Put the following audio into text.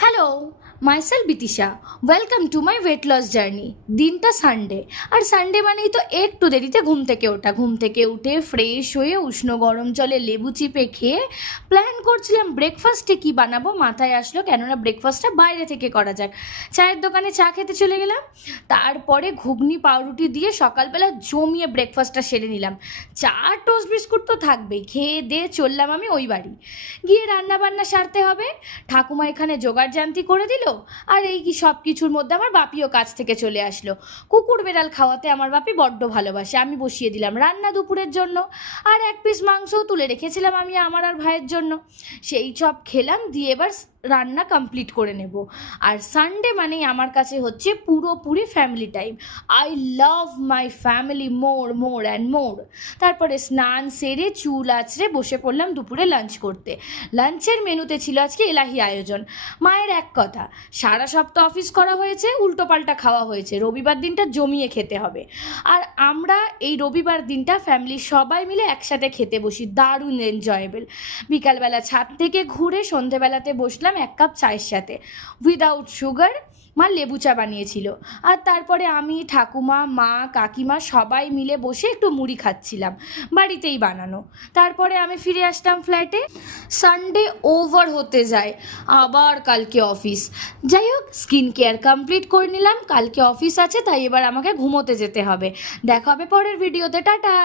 Hello, myself Bitisha. Welcome to my weight loss journey. দিনটা Sunday, আর Sunday মানেই তো একটু দেরিতে ঘুম থেকে ওঠা। ঘুম থেকে উঠে ফ্রেশ হয়ে উষ্ণ গরম জলে লেবু চিপে খেয়ে প্ল্যান করছিলাম ব্রেকফাস্টে কি বানাবো। মাথায় আসলো কেননা ব্রেকফাস্টটা বাইরে থেকে করা যাক। চায়ের দোকানে চা খেতে চলে গেলাম। তারপরে ঘুগনি পাউরুটি দিয়ে সকালবেলা জমিয়ে ব্রেকফাস্টটা সেরে নিলাম। চা টোস্ট বিস্কুট তো থাকবেই। খেয়ে দিয়ে চললাম আমি ওই বাড়ি। গিয়ে রান্না বান্না সারতে হবে। ঠাকুমা এখানে জোগাড় জান্তি করে দিল, আর এই কি সব কিছুর মধ্যে আমার বাপিও কাছ থেকে চলে আসলো। কুকুর বেড়াল খাওয়াতে আমার বাপি বড্ড ভালোবাসে। আমি বসিয়ে দিলাম রান্না দুপুরের জন্য, আর এক পিস মাংসও তুলে রেখেছিলাম আমি আমার আর ভাইয়ের জন্য। সেই সব খেলাম, দিয়ে এবার রান্না কমপ্লিট করে নেব। আর সানডে মানেই আমার কাছে হচ্ছে পুরোপুরি family time. I love my family more more and more. তারপরে স্নান সেরে চুল আঁচড়ে বসে পড়লাম দুপুরে লাঞ্চ করতে। লাঞ্চের মেনুতে ছিল আজকে এলাহি আয়োজন। মায়ের এক কথা, সারা সপ্তাহ অফিস করা হয়েছে, উল্টোপাল্টা খাওয়া হয়েছে, রবিবার দিনটা জমিয়ে খেতে হবে। আর আমরা এই রবিবার দিনটা ফ্যামিলির সবাই মিলে একসাথে খেতে বসি। দারুণ এনজয়েবল। বিকালবেলা ছাদ থেকে ঘুরে সন্ধেবেলাতে বসলাম এক কাপ চায়ের সাথে, উইদাউট সুগার। মা লেবু চা বানিয়েছিল। আর তারপরে আমি, ঠাকুমা, মা, কাকিমা সবাই মিলে বসে একটু মুড়ি খাচ্ছিলাম, বাড়িতেই বানানো। তারপরে আমি ফিরে আসলাম ফ্ল্যাটে। সানডে ওভার হতে যায়, আবার কালকে অফিস। যাই হোক, স্কিন কেয়ার কমপ্লিট করে নিলাম। কালকে অফিস আছে, তাই এবার আমাকে ঘুমোতে যেতে হবে। দেখা হবে পরের ভিডিওতে। টাটা।